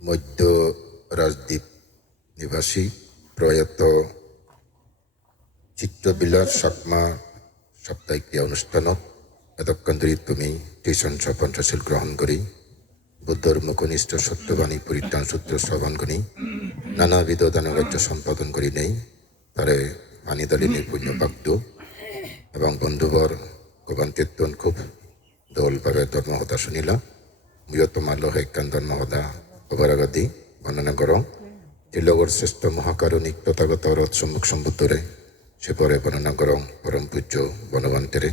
মধ্য রাজদ্বীপ নিবাসী প্রয়াত চিত্ৰবিলাস চাকমা সাপ্তাহিক ক্ৰিয়া অনুষ্ঠানত এতক্ষণ ধৰি তুমি টিউশন পঞ্চশীল গ্ৰহণ কৰি বুদ্ধৰ মুখনিষ্ঠ সত্যবাণী পরিত্রাণ সূত্র শ্রবণ কৰি নানাবিধ দানকার্য সম্পাদন কৰি নেই তাৰে পানীদালিনীৰ পুণ্য পাকটো এবং বন্ধুবৰ গোবান্তিত্বন খুব দলভাৱে ধৰ্মসদা শুনিলা ময়ো তোমালৈ সেইকান ধৰ্মসদা অবৰাগতি বৰ্ণনা কৰোঁ তিলগৰ শ্ৰেষ্ঠ মহাকাৰুণিক তথাগত ৰথ সম্মুখ সম্বুদ্ধৰে সেপরে বর্ণনা করং পরম পূজ্য বনবন্তেরে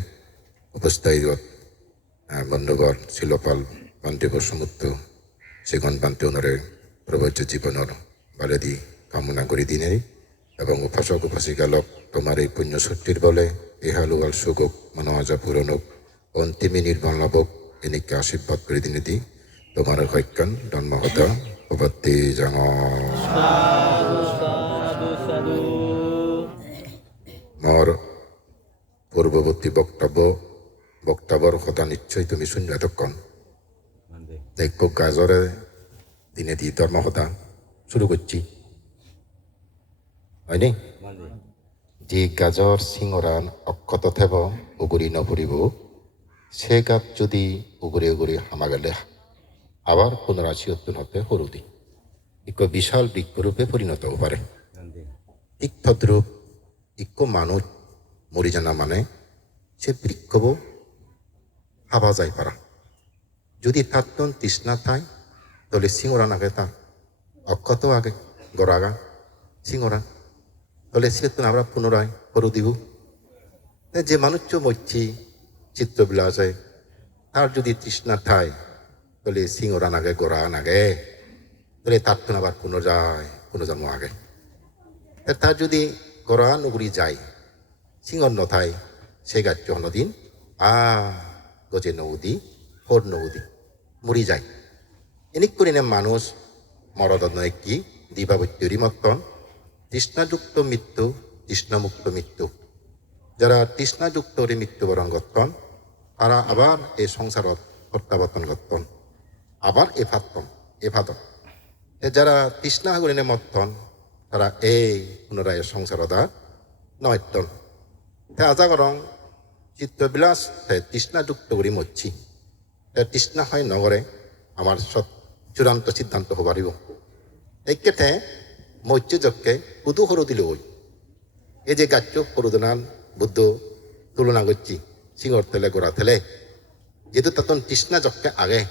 উপস্থায়ী বন্ধুবর শিলপাল বান্তিব সমুদ্র সেগন বান্তিওনরে প্রবজ্য জীবনের বালেদি কামনা করি দিনেই এবং উপাসক উপাসিকালক তোমার এই পুণ্য শক্তির বলে ইহালুয়াল সুগক মনোয়াজা পূরণক অন্তিমী নির্মল লাভক এনেকে আশীর্বাদ করে দিনে দি তোমার হৈকান জন্মহতা উপত্তি জাঙ মোৰ পূৰ্বৱৰ্তী বক্তব্যৰ কথা নিশ্চয় তুমি শুনি এতক্ষণ দেখো গাজরে দিনে দি ধর্মসদা শুরু করছি হয়নি যে গাজর সিঙরান অক্ষত থেব উগুরি নপরিব সে গাত যদি উগুরে উগুরে হামা গেলে আবার পুনরাশিয়ত্তন হতে সরুদি এক বিশাল বৃক্ষরূপে পরিণত হতে পারে ঠিক তদ্রূপ ইকো মানুষ মরি জানা মানে সে বৃক্ষব হাবা যায় পারা যদি তার তৃষ্ণা থাই তাহলে সিঙরান আগে তার অক্ষত আগে গড়াগা সিঙরান তাহলে সে তো আমরা পুনরায় করু দিব যে মানুষ মরছি চিত্রবিলাসে তার যদি তৃষ্ণা থাই তাহলে সিঙরান আগে গড়ান আগে তাহলে তার তো আবার পুনর্জন্ম আগে তার যদি গড়া নগরী যায় সিংহর নথায় সে গাছ নদীন গজে নৌদি ফোর নৌদি মরি যায় এনিক করে মানুষ মরদন একটি দিবাবত্যরি মতন তৃষ্ণাযুক্ত মৃত্যু তৃষ্ণামুক্ত মৃত্যু যারা তৃষ্ণাযুক্তরে মৃত্যুবরণ করতন তারা আবার এই সংসারত প্রত্যাবর্তন করতন আবার এ ফাতন যারা তৃষ্ণা করিনে মতন তারা এই পুনরায় সংসারদা নয়তন আজা করং চিত্রবিলাস তৃষ্ণাযুক্ত করি মরছি তৃষ্ণা হয় নগরে আমার চূড়ান্ত সিদ্ধান্ত হবারিব একেতে মৈত্যযজ্ঞে কুদু সরু দিল ওই এই যে গাছ সরুদনান বুদ্ধ তুলনা করছি সিংহর তেলে গোড়া তেলে যেহেতু তখন তৃষ্ণা যজ্ঞে আগে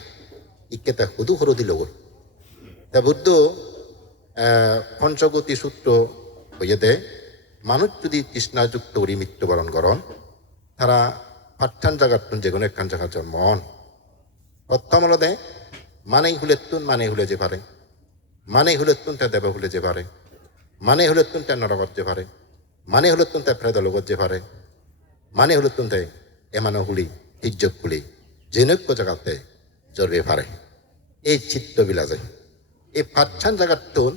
ইকেতে কুদু সরু দিল ওই তা বুদ্ধ পঞ্চগতি সূত্র হইয়াতে মানুষ যদি তৃষ্ণাযুক্ত করি মৃত্যুবরণ করন তারা পাঠান জায়গার যে কোনো একখান জায়গার জন্মন প্রথম হলদে মানেই হুলেতুন মানে হুলে যে পারে মানে হুলেতুন তা দেব হুলে যে পারে মানে হুলেতুন তা নরগত যে পারে মানে হুলেতুন তা ফ্রেদলগত যে পারে মানে হুলেতুন তে এমানো হুলি তির্যক হুলি জেনৈক্য জায়গাতে জরবে পারে এই চিত্তবিলাসে এই পাঠান জায়গার টুন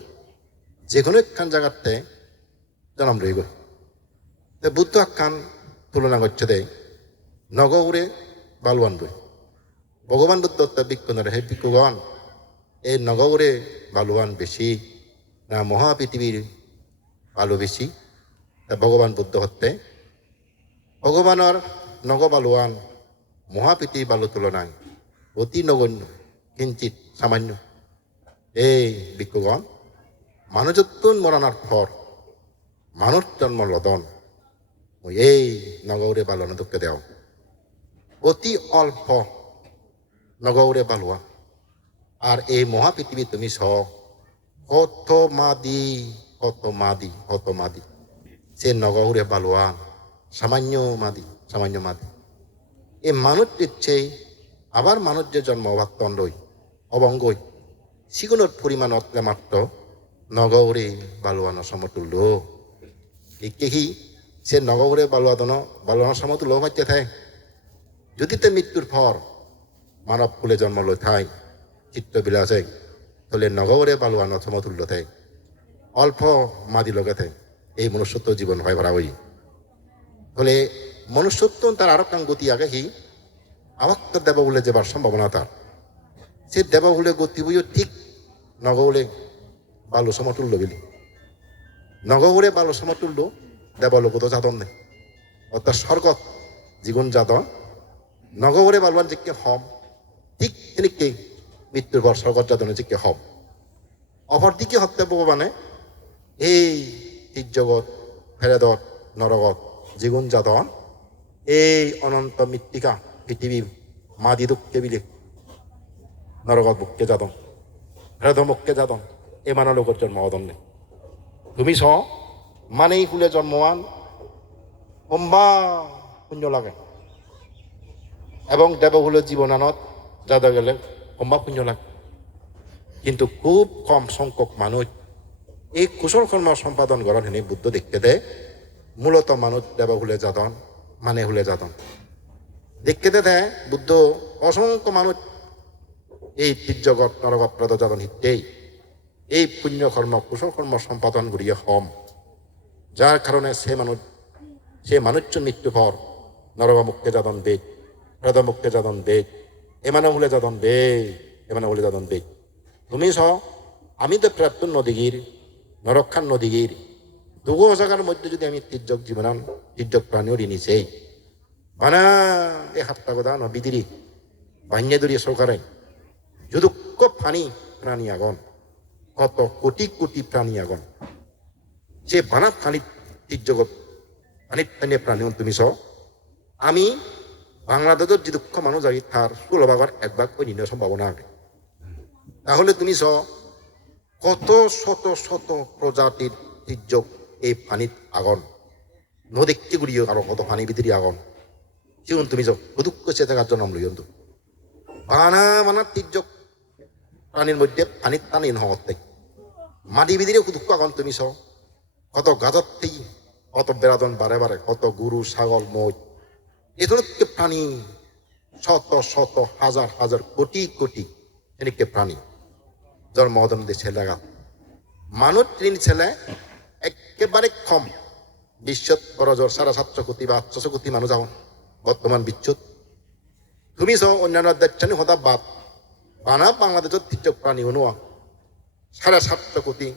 যে কোনো একখান জায়গাতে জনম রইব বুদ্ধ আখ্যান তুলনা করছে দে নগৌরে বালওয়ান বই ভগবান বুদ্ধ বিক্ষণের হে ভিক্ষুগণ এই নগৌরে বালওয়ান বেশি না মহাপৃথিবীর বালু বেশি ভগবান বুদ্ধ হতে ভগবানের নগ বালওয়ান মহাপৃথিবীর বালু তুলনায় অতি নগণ্য কিঞ্চিত সামান্য এই ভিক্ষুগণ মানুষত্বন মরণার ফর মানুষ জন্ম লদন এই নগৌরে বালন দুঃখে দেও অতি অল্প নগৌরে বালুয়া আর এই মহাপৃথিবী তুমি কত মাদি সে নগৌরে বালুয়া সামান্য মাদি এই মানুষ দিচ্ছে আবার মানুষ যে জন্ম অভাত্তণ্ডই অবঙ্গই সিগুণের পরিমাণ অতলে মাত্র নগৌরে বালুয়ানো সমতুল্য একেহি সে নগরে বালুয়ানোর সমতুল্য হচ্ছে থাকে যদি তে মৃত্যুর পর মানব কুলে জন্ম লই থাই চিত্তবিলাসে তাহলে নগরে বালুয়ানোর সমতুল্য থাকে অল্প মাদি লগে থাকে এই মনুষ্যত্ব জীবন হয় ভরা হই বলে মনুষ্যত্ব তার আরো কাং গতি আগে হি আবার দেব বলে যাবার সম্ভাবনা তার সে দেব বলে গতি বইও ঠিক নগৌলে বালু সমতুল্য বিলি নগৌরে বালু সমতুল্য দেবলোকত যাদন নেই অর্থাৎ স্বর্গত যিগুণ যাদন নগৌরে বালুয়ান জিকে হম ঠিক তেনেকেই মৃত্যুর পর স্বর্গত যাদনে জিকে হম অপরদিকে হত্যা ভগবানে এই তির্যগত ফেরেদত নরগত যিগুণ যাদন এই অনন্ত মৃত্তিকা পৃথিবী মাদি দুঃখে বিলে নরগত মুখকে যাদন ফেরেদ মুখকে যাদন এ মানা লোকের জন্ম অদন নেই তুমি ছ মানেই ফুলে জন্মওয়ান সম্বা পুণ্য লাগে এবং দেবহুলের জীবনানত যাদা গেলে সম্বা পুণ্য লাগে কিন্তু খুব কম সংখ্যক মানুষ এই কুশল কর্ম সম্পাদন করার হেনে বুদ্ধ দেখতে দেয় মূলত মানুষ দেবহুলে যাদন মানে হুলে যাদন দেখতে দেয় বুদ্ধ অসংখ্য মানুষ এই তির্যগত নরগত প্রদ যাদন হিতেই এই পুণ্য কর্ম কুশল কর্ম সম্পাদন করিয়ে হম যার কারণে সে মানুষ মৃত্যু পর নরগ মুখকে যাদন বেগ হৃদ মুখকে যাদন বেগ এমানে হলে যাদন বেগ এমানে হলে যাদন বেগ তুমি ছ আমি তো প্রাপ্ত নদীগির নরক্ষান নদীগির দুগো জায়গার মধ্যে যদি আমি তির্যক জীবনান তির্যক প্রাণীও ঋণিছেই বানা এ হাত্তা গোদা নবিদিরি বাহিনী দরিয়ে সরকারে যদুক্ষ ফানি প্রাণী আগন কত কোটি কোটি প্রাণী আগন যে বানা ফানি তির্যগত ফানিত ফানিয়ে প্রাণী তুমি ছ আমি বাংলাদেশের যে দুঃখ মানুষ আগে তার 16 ভাগের 1 ভাগ ওই নির্ণয় সম্ভাবনা আগে তাহলে তুমি ছ কত শত শত প্রজাতির তির্যক এই পানিত আগন নদীকে গুড়িয়ে আরো কত পানি ভিতরে আগন সেগুন তুমি যাও দুঃখ সে থাকার জন্য লইন্তু বানা বানা তির্যক প্রাণীর মধ্যে পানির টানি নহতে মাটি ভিতরে দুঃখ আগন তুমি ছ কত গাজত থেকে কত বেড়াদন বারে বারে কত গরু ছাগল মই এই ধরনের প্রাণী শত শত হাজার হাজার কোটি কোটি এনেকে প্রাণী জন্মদন দেশে লাগা মানুষ ঋণ ছেলে একেবারে কম বিশ্বত বড়জোর 750 কোটি বা 800 কোটি মানুষ যাও বর্তমান বিশ্বত তুমি চ অন্যান্য দেশানি হতা বাদ বানা বাংলাদেশত তির্যক প্রাণী অনুয়া 750 কোটি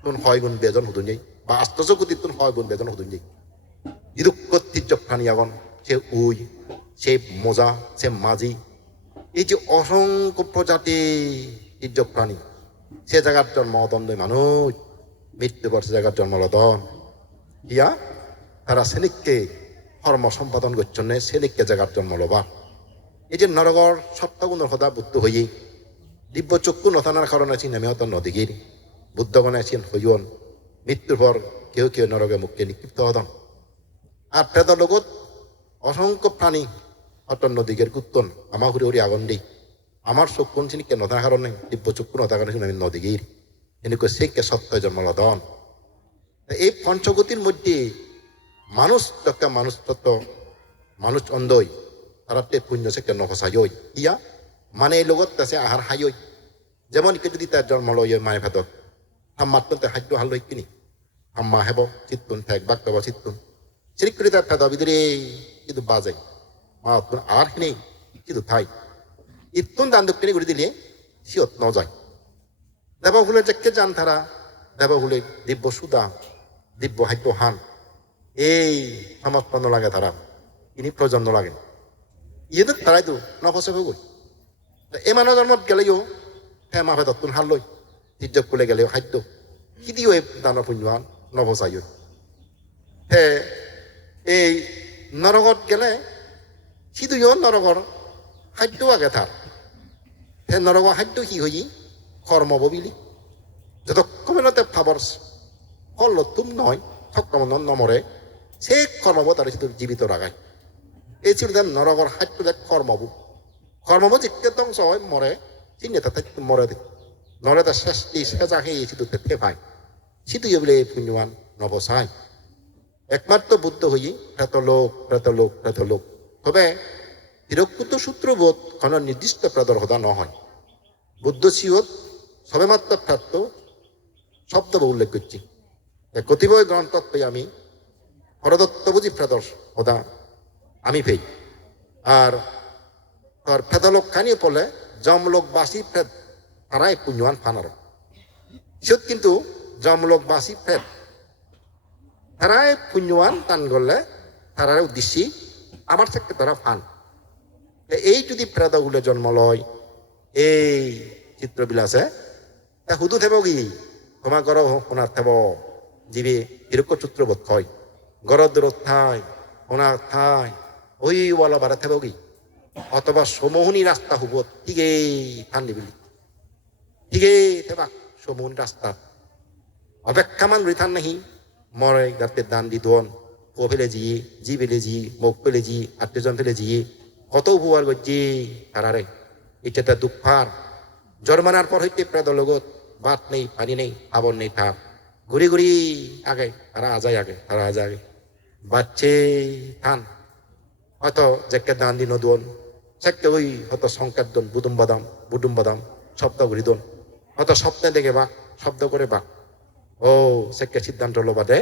তুন 6 গুণ বেজন হুদুন যাই বা 800 কোটি তুন 6 গুণ বেজন হুদুন যাই যিদুক্ষ তির্যক প্রাণী আগন সে উই সে মোজা সে মাঝি এই যে অসংখ্য প্রজাতি তির্যক প্রাণী সে জায়গার জন্ম অদন্ড মানুষ মৃত্যু বর্ষে জায়গার জন্ম লদন ইয়া তারা সেনিককে কর্ম সম্পাদন করছেন সেনিককে জায়গার জন্ম লবা এই যে নরগর সপ্তগুণের সদা বুদ্ধ হয়ে দিব্য চক্ষু নথানার কারণে আছি নেমে হত নদীগির বুদ্ধগণে আছেন হইয়ন মৃত্যুর পর কেউ কেউ নরগে মুখকে নিক্ষিপ্ত হদন আর প্রেদর লগত অসংখ্য প্রাণী অটন নদীগের কুত্তন আমার ঘুরে ঘুরে আগুন দিই আমার চক্ষু চিনিকে নথার কারণে দিব্য চক্ষু নথার কারণে আমি নদীগির এনেকৈ সেকে সত্য জন্ম লদন এই পঞ্চগতির মধ্যে মানুষ যখন মানুষ তত্ত্ব মানুষ অন্ধই তারাতে পুণ্য সেকে নফসাই ইয়া মানে এই লগত আছে আহার হাই যেমন ইকে যদি তার জন্ম লয় মায়ে ভেদত হাম্মাত্তন তার খাদ্য হাল লই কিনি হাম্মা হেব চিত্তুন ঠেক বাক পাব চিত্তুন চিরিক করে তার ফেদা বিদরে কিন্তু বাজাই মা আর নেই কিন্তু থাই ইত্তুন দান দক্ষিণে করে দিলে সিয়ত ন যায় দেবহুলের যেকে যান তারা দেবহুলের দিব্য সুদা দিব্য হাইত্য হান এই সমর্পণ লাগে তারা ইনি প্রজন্ম লাগে ইয়ে তো তারাই তো নফসে গই এমানো জন্মত গেলেও হে মাফে দত্তুন হাল লই তির্যক কুলে গেলেও খাদ্য কি দিও এই দান পুণ্যহান নফসাই হে এই নরগত গেলে সিধুও নরগর খাদ্য আগে তার হে নরগ খাদ্য কি হই কর্ম ববিলি যতক্ষণতে ফাবর ফল তুম নয় থক্কম নমরে সে কর্মব তার জীবিত রাখায় এই ছিল নরগর খাদ্য দেখ কর্মবু কর্মব জিকে ধ্বংস হয় মরে চিনে তাতে মরে দে নরে তার শেষটি সেজা খেয়ে সিধু ফে পায় সিধুই বলে পুণ্যবান নবসায় একমাত্র বুদ্ধ হই প্রেতলোক প্রেতলোক প্রেতলোক তবে তিরকুত সূত্রবোধ কোনো নির্দিষ্ট প্রেদর হদা নহয় বুদ্ধ সিওত সবে মাত্র প্রাপ্ত শব্দ উল্লেখ করছি কতিপয় গ্রন্থত পেয়ে আমি হরদত্ত বুঝি প্রেদর হদা আমি পেই আর তার প্রেতলোক খানিয়ে পড়লে জমলোক বাসী প্রেত তারাই পুণ্যবান ফানার সিহঁত কিন্তু জমলোক বাসি ফেট তারাই পুণ্যৱান টান গলে তারার উদ্দেশ্যে আমার থেকে তারা ফান এই যদি প্রেতগুলো জন্ম লয় এই চিত্রবিলাসে তা হুদু থেব কি তোমার ঘর সোনার থেব জীবে হিরক্য চিত্রবোধ হয় ঘর দূরত ঠাই সোনার ঠাই ওই ওয়ালা বাড়া থেব কি অথবা সমোহনী রাস্তা হব ঠিকই ফান দিবি ঠিকই থেবা সমোহনী রাস্তা অপেক্ষামান রিথান নাহি মরে যাতে দান দি দোন ও ফেলে জি ফেলে মুখ ফেলে আত্মীয়জন ফেলে কত উপহার করছি তারারে এটা দুঃখার জন্মানার পর হইতে প্রেদ লগত ভাত নেই পানি নেই আবর নেই থাপ ঘুরি ঘুরি আগে তারা আজায় আগে তারা আগে বাচ্চে থান হয়তো যেকে দান দিন দোন সেকে ওই হয়তো সংকেত দোন বুডুম বাদাম শব্দ ঘুরি দোন হয়তো স্বপ্নে দেখে বাক শব্দ করে বাক ও সেকে সিদ্ধান্ত হলো বাদে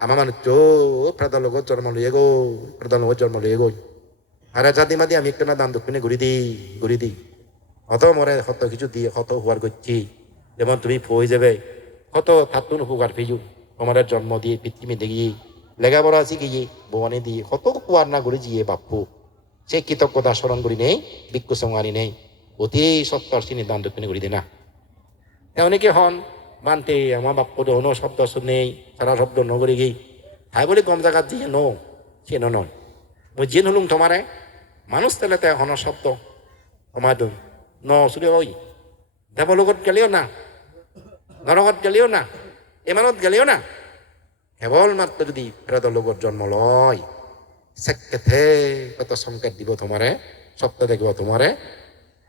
আমার মানুষ প্রেদ লগত জন্ম লইয়ে গো প্রেদ লগত জন্ম লইয়ে গই আরে জাতি মাদি আমি একটা না দান দক্ষিণে ঘুরি দিই হত মরে হত কিছু দিয়ে হত হুয়ার করছি যেমন তুমি ফই যাবে কত থাতুন হুগার ফিজু তোমার জন্ম দিয়ে পৃথিবী দেখি লেখাপড়া শিখিয়ে বনে দিয়ে কত হুয়ার না ঘুরে জিয়ে বাপু সে কৃতজ্ঞতা স্মরণ করি নেই বিক্ষু সঙ্গানি নেই অতি সত্তর চিনি দান দক্ষিণে ঘুরি দিই না অনেকে হন মানতে আমার বাপ্য অন্য শব্দ নেই সারা শব্দ নগরে গিয়ে হাই বলে কম জায়গা দিয়ে নো সে নয় মই জিন হলুম তোমারে মানুষ তেলেতে হন শব্দ তোমার ন শুনে ওই দেবলোকত গেলেও না নরকত গেলেও না এমানত গেলেও না কেবল মাত্র যদি প্রেত লোকত জন্ম লয় সেক্ষেত্রে কত সংকেত দিব তোমারে শব্দ দেখব তোমারে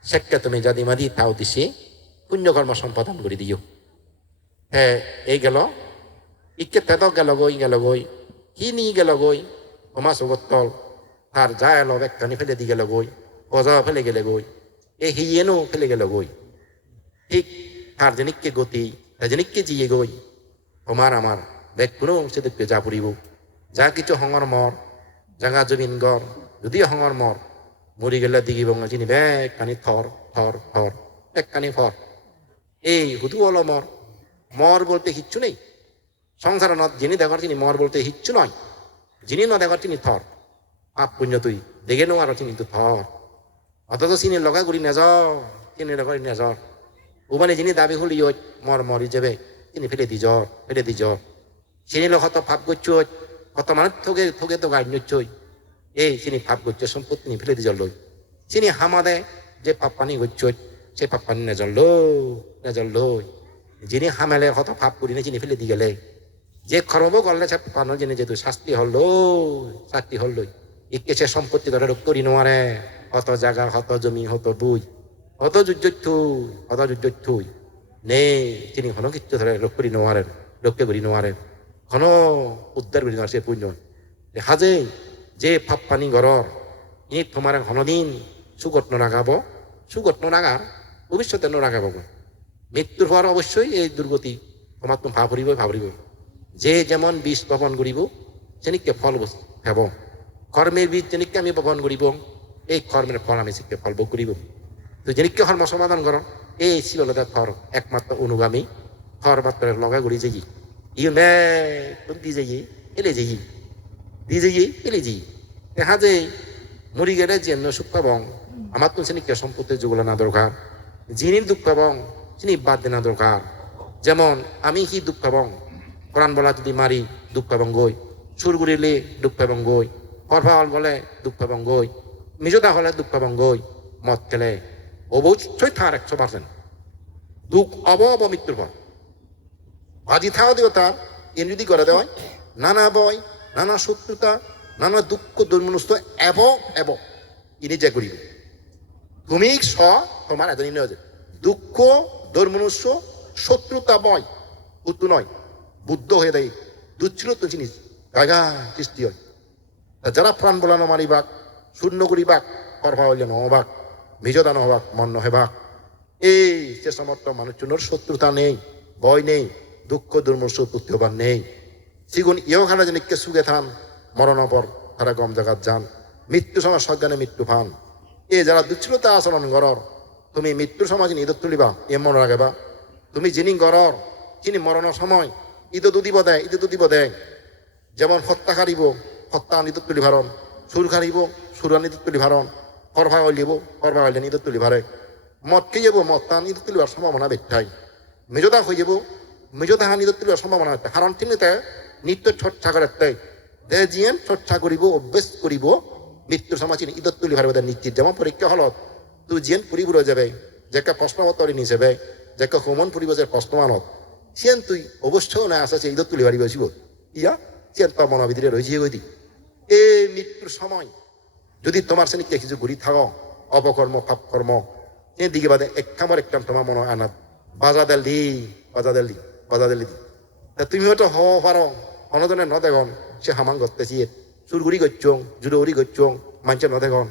সেক্ষে তুমি জাদি মাদি তাও দিছি পুণ্যকর্ম সম্পাদন করে দিও হ্যাঁ এই গেল ইকে তেত গেল গই কি নি গেল গই তোমার সুগত্তল তার যা এলো ব্যাখ্যানি ফেলে দি গেল গই অজা ফেলে গেলে গই এ হিয়েনো ফেলে গেল গই ঠিক তার জেনিককে গতি তার জেনিককে জিয়ে গই তোমার আমার ব্যাগ কোনো সেদিকে যা পড়িব যা কিছু হঙর মর জাগা জমিন গর যদিও হঙর মর মরি গেলে দিগি বঙ্গ চিনি ব্যাগ কানি থর থর থর এক কানি ফর এই হুদু হলো মর বলতে কিচ্ছু নেই সংসার ন যিনি দেখার চিনি মর বলতে কিচ্ছু নয় যিনি ন দেখার চিনি থর পাপ পুণ্য তুই দেখে নো আর চিনি তো থর অথচ চিনি লগা করি নেজর চিনি লগা নেজর ও মানে যিনি দাবি হলি মরি যাবে তিনি ফেলে দি জ্বর চিনি লোক হত ভাব করছ কত মানুষ থগে তো গাড়ি নচ্ছই এই চিনি ভাব করছে সম্পত্তি নি ফেলে দি জল লই চিনি হামাদে যে পাপ পানি করছ সে পাপ পানি নেজল লই যিনি হামেলে হত ভাব করি না চিনি ফেলে দি গেলে যে খরব করলে সে পানো যিনি যেহেতু শাস্তি হল ইকে সে সম্পত্তি ধরে রোগ করি নোয়ারে হত জায়গা হত জমি হত বুই হত যুদ্ধ থুই নেই তিনি হন কিচ্ছু ধরে রোগ করি নোয়ারেন রোগকে করি নোয়ারেন হন উদ্ধার করি নোয়ার সে পুণ্য দেখা যে যে ফাপ পানি ঘরর ই তোমার হনদিন সুগত নাগার ভবিষ্যতে নাগাব মৃত্যুর হওয়ার অবশ্যই এই দুর্গতি তোমার তো ভাবরিব যে যেমন বীজ বপন করিব সেনিককে ফল খাব কর্মের বীজ যেনিককে আমি বপন করিব এই কর্মের ফল আমি শিখতে ফল ভোগ করিব তো যেনিককে কর্ম সমাধান কর এই ছিল থর একমাত্র অনুগামী থর মাত্র লগা ঘুরি যাই দি যাই এলে যাই দেখা যে মরি গেলে যে সুখ পাবং আমার তো সেনিককে সম্পত্তির যুগলা না দরকার যিনি দুঃখ পাবং তিনি বাদ দেনা দরকার যেমন আমি কি দুঃখ পাবং কোরআন বলা যদি মারি দুঃখ পাবং গই সুর গুড়িলে দুঃখ পাবং গই ফরফাল বলে দুঃখ পাবং গই মিজোদা হলে দুঃখ পাবং গই মদ খেলে অবশ্যই থার 100% দুঃখ মৃত্যুর পর বাজি থাও দিও তার এন যদি করে দেওয়ায় নানা বয় নানা শত্রুতা নানা দুঃখ দুর্মনস্ত এব ইনি যে করিবে তুমি তোমার এত নির্ণয় আছে দুঃখ দুর্মনুষ্য শত্রুতা বয় উত্তু নয় বুদ্ধ হয়ে দেয় দুচ্ছিল তো জিনিস জায়গা সৃষ্টি হয় যারা প্রাণ বলানো মারিবাক শূন্য করিবাক করভা হইলে নহবাক মিজদা নহবাক মন নহেবাক এই যে সমর্থ মানুষজনের শত্রুতা নেই ভয় নেই দুঃখ দুর্মনুষ্য প্রত্যহবার নেই সিগুন ইহখানে যেনিককে সুগে থান মরণর পর তারা গম জাগাত যান মৃত্যু সময় সজ্ঞানে মৃত্যু পান এ যারা দুচ্ছিলতা আচরণ গরর তুমি মৃত্যুর সময় যিনি ইদত তুলিবা এ মনে রাখবা তুমি যিনি গরর চিনি মরণের সময় ঈদত দিব দেয় যেমন হত্যা কারিব হত্যা ঈদত তুলি ভারণ সুর কারিব সুরান ঈদত তুলি ভারণ করভা হইলিব করভা হইলেন ঈদত তুলি ভারে মদ খেয়ে যাব মদ টান ঈদত তুলিবার সম্ভাবনা বেঠাই মেজদা হয়ে যাব মেজদা হান ঈদত তুলিবার সম্ভাবনা বেঠাই কারণ তিনিতে নিত্য চর্চা করে দে জিয়েন চর্চা করিব অভ্যেস করিব মৃত্যুর সময় চিনি ঈদত তুলি ভারবে নিশ্চিত যেমন পরীক্ষা হলত তুই জিয়েন ফুরিব যাবে যাকে প্রশ্নপত্র নিয়ে যাবে যাকে হোমন ফুরিব যে প্রশ্নমানত সিয়েন তুই অবশ্যই না আসা ঈদত তুলি ভারিব আসিব ইয়া সিয়েন তোর মনোবিধিরে রয়েছে গই দি এই মৃত্যুর সময় যদি তোমার শ্রেণী কে কিছু ঘুরি থাকো অপকর্ম পাপকর্ম দিকে বাদে এক কামর একটা তোমার মনে আনাত বাজা দেল দি তা তুমি হয়তো হওয়া পারো অনজনে ন দেখন সে হামাং করতেছি চুরগুড়ি করছং জুড়ি করছং মানুষের ন দেখন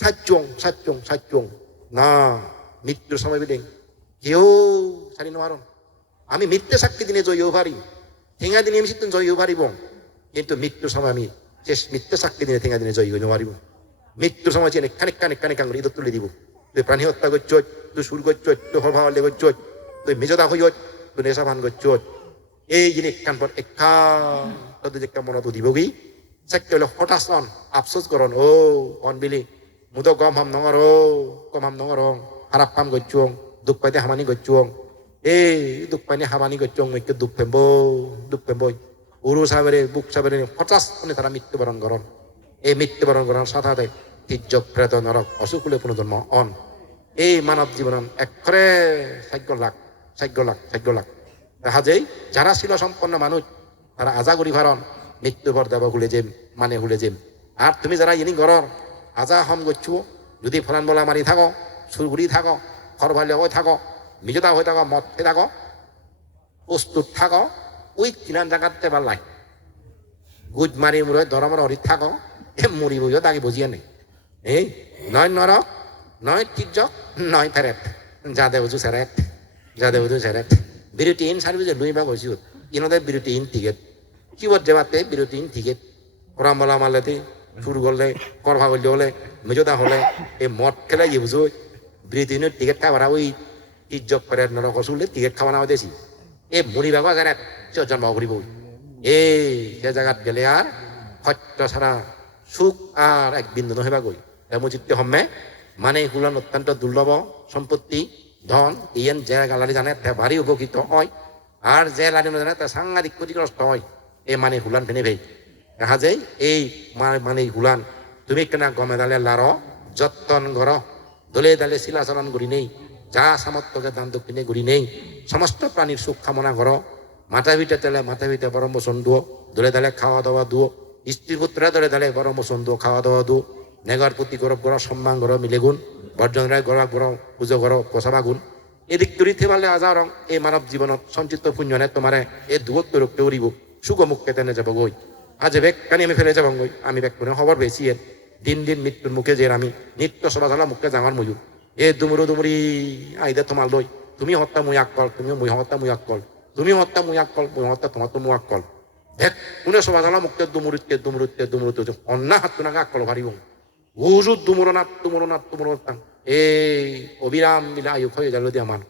সাচ্চং না মৃত্যুর সময় বিদেং কেউ সারি নোয়ারন আমি মিথ্যে সাক্ষী দিনে জয়ও পারি ঠেঙা দিনে আমি সিদ্ধ জয়ও পারিব কিন্তু মৃত্যুর সময় আমি শেষ মিথ্যে সাক্ষী দিনে ঠেঙা দিনে জয় হইতে পারিব মৃত্যুর সময় চেনে খানিক করে ঈদত তুলে দিব তুই প্রাণী হত্যা করছ তুই সুর করছ তুই হরভালে করছ তুই মেজদা হইয় তুই নেশা ভান করছ এই জিনিস একখান পর একখান তোদের একটা মনত দিবগি চাকরি হলে হঠাৎ আফসোস করন ও অনবিলি মুদ গম হাম নঙর কম হাম নঙর খারাপ কাম করছুং দুঃখ পাইতে হামানি করছুং এই দুঃখ পাইনি হামানি করছুং মইকে দুঃখ পেম্বই উরু সাবেরে বুক সাবেরে হঠাৎ তারা মৃত্যুবরণ করন এই মৃত্যুবরণ করার সাথে তির্যক প্রেত নরক অসুকুলে পুনর্জন্ম অন এই মানব জীবন একরে সাগ্য লাখ দেখা যায় যারা ছিল সম্পন্ন মানুষ তারা আজা করি ভারণ মৃত্যু পর দেব হুলে যেম মানে হুলে যেম আর তুমি যারা ইনি গরর আজা হম গচ্ছু যদি ফলান বলা মারি থাকো সুরগুড়ি থাকো খর ভালে হয়ে থাকো মিজতা হয়ে থাকো মদ খেয়ে থাকো প্রস্তুত থাকো ওই কিনান জায়গাতে পারলাই গুজ মারি মুড়ে ধরমর হরি থাকো এ মুড়ি বুঝো তাকে বুঝিয়ে নেই এই নয় নরক নয় তির্যক নয় ফেরেট যা দেবুজু সেরেট বিরতি ইন সার্ভিসে লুই বা বসি ইনদের বিরতি ইন টিকেট কি বলছে মাতে বিরতি ইন টিকেট ওরাম বলা মারলেতে সুর করলে করভা করলে হলে মেজদা হলে এই মদ খেলে যে বুঝো বিরতি ইনের টিকেট খাওয়া ওই তির্যক ফেরেট নরক অসুলে টিকেট খাওয়া না দেশি এ মুড়ি বাবা সেরেট সে জন্ম করিব এই সে জায়গাত গেলে আর সত্য ছাড়া সুখ আর এক বিন্দু নহবা গই মুজিতে হমে মানে হুলান অত্যন্ত দুর্লভ সম্পত্তি ধন ইয়েন যে গালারি জানে তে ভারী উপকৃত হয় আর যে লারি জানে তা সাংঘাতিক ক্ষতিগ্রস্ত হয় এই মানে হুলান ফেনে ভাই দেখা যায় এই মানে হুলান তুমি কেনা গমে দালে লার যত্ন ঘর দলে দালে শিলাচরণ করি নেই যা সামর্থ্যকে দান দক্ষিণে ঘুরি নেই সমস্ত প্রাণীর সুখ কামনা করো মাথা ভিটে বরম বসন দুও দলে দালে খাওয়া দাওয়া দুও স্ত্রী পুত্রা দলে দালে বরম বসন দুও খাওয়া দাওয়া দু নেগর প্রতি গরব গর সম্মান গর মিলে গুণ বর্জন রায় গরব গর পুজো গর পচাবা গুণ এদিক দূরিতে পারলে আজারং এই মানব জীবনত সঞ্চিত পুণ্যনে তোমারে এই দূরত্ব রক্ত উড়িব সুগমুখকে তেনে যাব গই আজ বেগ কানি আমি ফেলে যাব গই আমি বেগ করে খবর বেশি দিন মৃত্যুর মুখে যে আমি নিত্য সবাঝালা মুখে জাঙার ময়ূর এ দুমুরি আইদে তোমার লই তুমি হত্যা মুই আক্কল তুমিও মুই হত্যা মুই আক্কল তুমি হত্যা মুই আক্কল মুই হত্যা তোমার তো মুই আক্কল দেখ কোনে সবাঝালা মুখে দুমুরুতে অন্না হাত নাগা আক্কল ভারিব উজুত দুমুরনাথ এই অবিরাম মিলা আয়ু হয়ে গেল দিয়ে আমার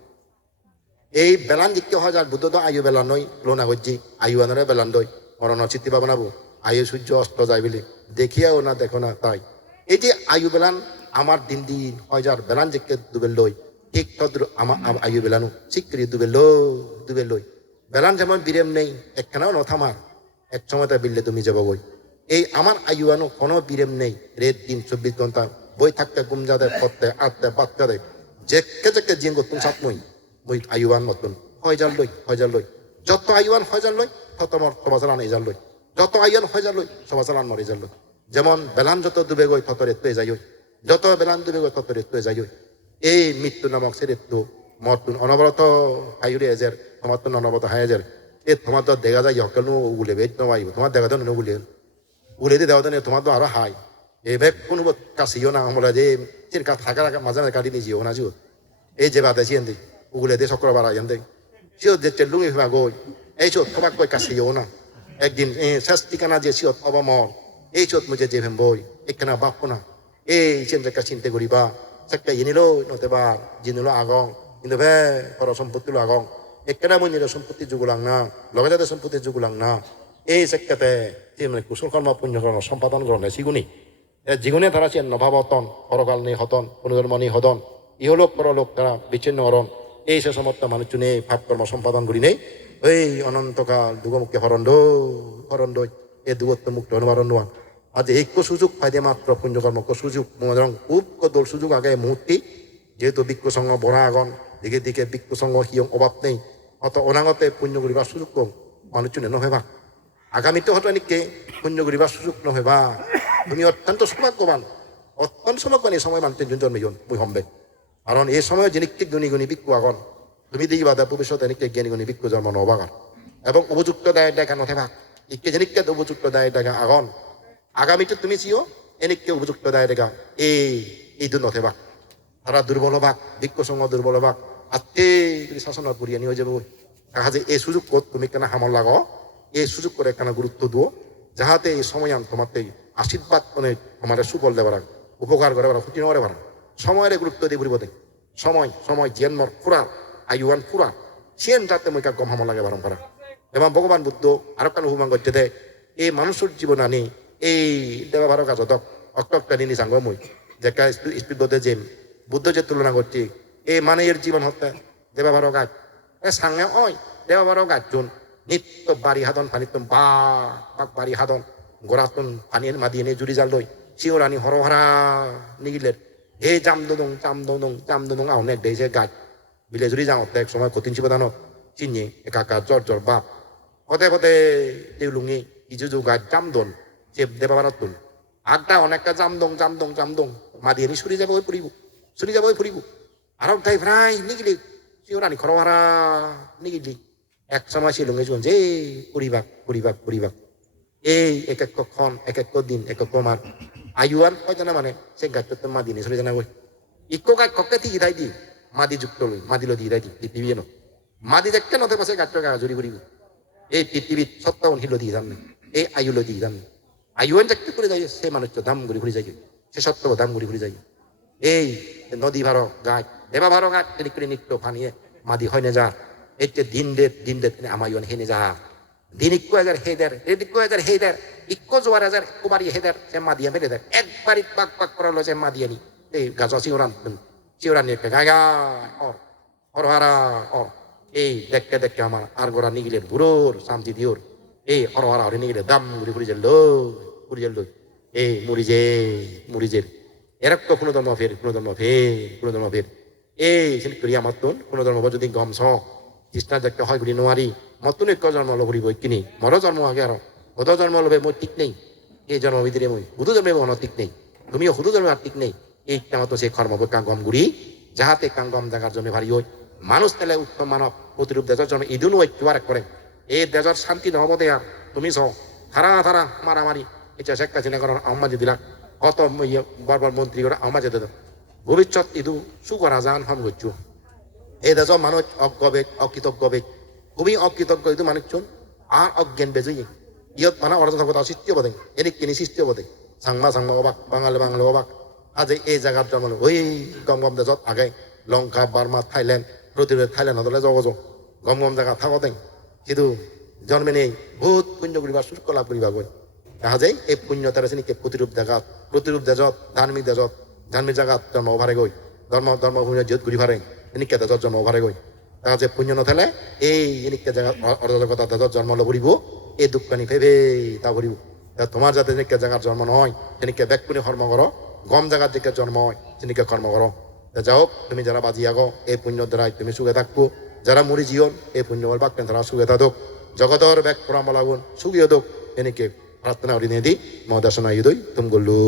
এই বেলান দিকে হয় যার বুদ্ধ তো আয়ু বেলান নয় লোনা হজ্জি আয়ু আনারে বেলান দই মরণ চিত্তি পাবো নাবো আয়ু সূর্য অস্ত যায় বলে দেখিয়াও না দেখো না তাই এই যে আয়ু বেলান আমার দিন হয় যার বেলান দিকে দুবেল লই ঠিক তদ্র আমার আয়ু বেলানো চিক্রি দুবেল লই বেলান যেমন বিরেম নেই একখানাও নথামার এক সময় বিললে তুমি যাবো বই এই আমার আয়ু আনো কোনো বিরেম নেই রেত দিন 24 ঘন্টা বই থাকতে গুমজা দেয় পড়তে আটতে বাচ্চা দেয় যেকে জিন করতুম সাতমই মই আয়ুবান মতন হয় যার লই যত আয়ুবান হয় যার লই তত মর সবাচালান এই যার লই যত আয়ুবান হয় যার লই সবাচালান মরে যার লই যেমন বেলান যত ডুবে গই তত রেত্তয়ে যাই যত বেলান ডুবে গই তত রেত্তয়ে যাই এই মৃত্যু নামক সে রেত্তু মরতুন অনবরত আয়ুরে এজের তোমার তো অনবরত হাই এজের এই তোমার তো দেখা যায় হকেল উগুলে বেদ নবাইব তোমার দেখা তো নুগুলে উলেতে দেওয়া দেন তোমার তো আরো হাই এবার কোনো কাছেও না আমরা যে চিরকা থাকা মাঝে কাটি নিয়েছিও না জিও এই যে বাদে চিয়েন দিই উগুলে দিয়ে শুক্রবার আইন দেয় সিও যে চেলুঙি ফেবা গই এই চোত তোমাক কই কাছেও না একদিন শেষ ঠিকানা যে সিওত অবমর এই চোত মুঝে যে ভেম বই একখানা বাপ না এই চিন্তা চিন্তা করিবা চাকা ইনিলো নতেবা জিনিলো আগং কিন্তু ভে পর সম্পত্তিলো আগং একেরা মন্দিরের সম্পত্তি যুগুলাং না লগাজাদের সম্পত্তি যুগুলাং না এই সেক্ষেত্রে মানে কুশল কর্ম পুণ্য কর্ম সম্পাদন গ্রহণে সিগুনি জীবনে তারা চেন নভাব হতন পরকাল নেই হতন পুনর্জন্ম নেই হতন ইহলোক পরলোক তারা বিচ্ছিন্ন হরণ এই সে সমস্ত মানুষ নেই ভাব কর্ম সম্পাদন করি নেই ওই অনন্তকাল দুগমুখে হরণ্ড এই দুগত্ব মুক্ত অনুবারণ নোয়ান আজ ঐক্য সুযোগ ফাইদে মাত্র পুণ্যকর্মক সুযোগ মজরং খুব দোল সুযোগ আগে মুহূর্তে যেহেতু বিক্ষু সঙ্গ বড়া আগন দিকে দিকে বিক্ষু সঙ্গ হিয়ং অভাব নেই অত অনাগতে পুণ্য করিবার সুযোগ কম মানুষ নহবা আগামীতে হয়তো এনেকে পুণ্য করিবার সুযোগ নহবা তুমি অত্যন্ত সৌভাগ্যবান এই সময় মানুষের যোন জন্মজন বই হম্বে কারণ এই সময় যেনিকে গুণী গুণী বিক্ষু আগন তুমি দিই বাদা ভবিষ্যৎ এনেকে জ্ঞানী গুণী বিক্ষু জন্ম নবাগান এবং উপযুক্ত দায় দেখা নথেবা ইকে যেনিকে উপযুক্ত দায় দেখা আগন আগামীতে তুমি চিও এনেকে উপযুক্ত দায় দেখা এই দু নথেবা তারা দুর্বল ভাগ বিক্ষু সঙ্গ দুর্বল ভাগ আত্মে শাসন করিয়া নিয়ে যাবো কাজে এই সুযোগ তুমি কেন হামল লাগো এই সুযোগ করে কেন গুরুত্ব দিও যাহাতে এই সময় তোমাকে আশীর্বাদ মানে আমাদের সুফল দেবার উপকার করে ক্ষতি নকরে পারা সময়ের গুরুত্ব দিয়ে বলিব দেখ সময় জিয়ানমর ফুরা আয়ুয়ান ফুরা সিয়েন যাতে মই গম হামল লাগে বারণ করা এবং ভগবান বুদ্ধ আরো কেন হুমান করছে দে এই মানুষের জীবন আনি এই দেবা ভারত কাজ অক্টা নিনি সাঙ্গ মই দেখা স্পিড বোধে যে বুদ্ধ যে তুলনা করছি এই মানে এর জীবন হতে দেবা ভারত গাছ সাঙ্গে ওই দেবা ভারত গাছজন নিত্য বাড়ি হাদন পানিত বাক বাড়ি হাদন গোড়াতন পানি মাদি এনে জুড়ি জাল লই শিওরানি হরহরা নিগিলের হে চামদং আহনে দেশে গাছ বিলে জুড়ি যাও এক সময় কঠিন শিবদানত চিনি একা জ্বর বাপ হতে দেউলুঙি ইজু গাছ জামদন যে দেবা ভারত তুল আগটা অনেকটা জামদং মাদি এনে সুরি যাব ফুরিব আর তাই প্রায় নিগিলি শিওরানি হরহরা নিগিলি এক সময় শিলংয়ে শুন যে পরিবাক এই এক ক্ষণ এক দিন এক মার আয়ুয়ান হয় জানা মানে সে গাছ মা দিনে চলে জানা বই ইকো গাছ ককে ঠিক দাই দি মাদি যুক্ত লই মাদি লো দি দাই দি পৃথিবী ন মাদি দেখতে নতে পাশে গাছ গা জুড়ি ঘুরিব এই পৃথিবীত সত্তাবন হিলো দি যান এই আয়ু লো দি যান আয়ুয়ান দেখতে করে যাই সে মানুষ দাম ঘুরি যাই সে সত্য দাম ঘুরি যাই এই নদী ভার গাছ দেবা ভার গাছ নিত্য ফানিয়ে মাদি হয় না যা এতে দিন দেত আমায়ন হেনে যা দিন ইক্কো হাজার হেদার ইক্কো জোয়ার হাজার কুমারি হেদার সে মা দিয়া মেলে দেয় একবারই পাক করালো সে মা দিয়া নি এই গাছ চিওরান গায়া অর হারা অর এই দেখতে আমার আর গোড়া নিগিলের বুড়োর শান্তি দিওর এই অর হারা হরে নিগিলে দাম ঘুরি যাল এই মুড়ি যে এরক কোনো ধর্ম ফের এই সেন করি আমার তোন কোনো ধর্ম যদি গম ছ কৃষ্ণার দেখতে হয় ঘুরি নোয়ারি মতন এক জন্ম লব ঘুরিব কিনি মর জন্ম আগে আর হদ জন্ম লবে মই ঠিক নেই এই জন্ম ভিতরে মই হুদু জন্মে মন ঠিক নেই তুমিও হুদু জন্মে আর ঠিক নেই এই মতো সে কর্ম কাঙ্গম ঘুরি যাহাতে কাঙ্গম জাগার জন্য ভারী হই মানুষ তেলে উত্তম মানব প্রতিরূপ দেশের জন্য ইদুনো একটুবার করে এই দেশের শান্তি নহবতে আর তুমি ছ ধারা মারামারি এটা শেখ হাসিনা করার আহ্মাদি দিলাক কত বরবার মন্ত্রী করে আহ্মাজে দিল ভবিষ্যৎ ইদু সুকরা যান হন গচ্ছু এই দেশ মানুষ অকৃতজ্ঞ খুবই অকৃতজ্ঞ ইদু মানুষজন আর অজ্ঞান বেজই ইয়ত মানে অর্থকতা সৃষ্টি হবদে এদিক কিনি সৃষ্টি হবদে সাংমা অবাক বাঙালি অবাক আজ এই জায়গার জন্ম ওই গম দেশত আগে লঙ্কা বার্মা থাইল্যান্ড প্রতিরোধ থাইল্যান্ড হলে জগজ গম জায়গা থাকতে কিন্তু জন্মে নেই বহুত পুণ্য করিবা শুষ্ক লাভ করিবা গৈ দেখা যায় এই পুণ্য তারা শ্রেণীকে প্রতিরূপ দেশত ধার্মিক জায়গাত জন্ম ভারে গৈ ধর্ম পুণ্য জিত ঘুরি ভারে এনেকে দেশত জন্ম ভারে গৈ দেখা যায় পুণ্য নথেলে এই এনেকে জায়গা অর্ধজগতা দেশত জন্ম লভরিব এই দুঃখানি ফেবে তা ভরিব তোমার যাতে এনেকে জায়গার জন্ম নয় তেনেকে ব্যাকুনি কর্ম করো গম জায়গার দিকে জন্ম হয় তেনেকে কর্ম করো যাও তুমি যারা বাজি আগো এই পুণ্য দ্বারাই তুমি সুখে থাকবো যারা মরি জীবন এই পুণ্য বাক্যেন তারা সুখে থাকুক জগতর ব্যাক পরাম লাগুন সুখী হোক এনেকে প্রার্থনা করি নিয়ে দিই মহাদাসনা ইদই তুমি গল্লু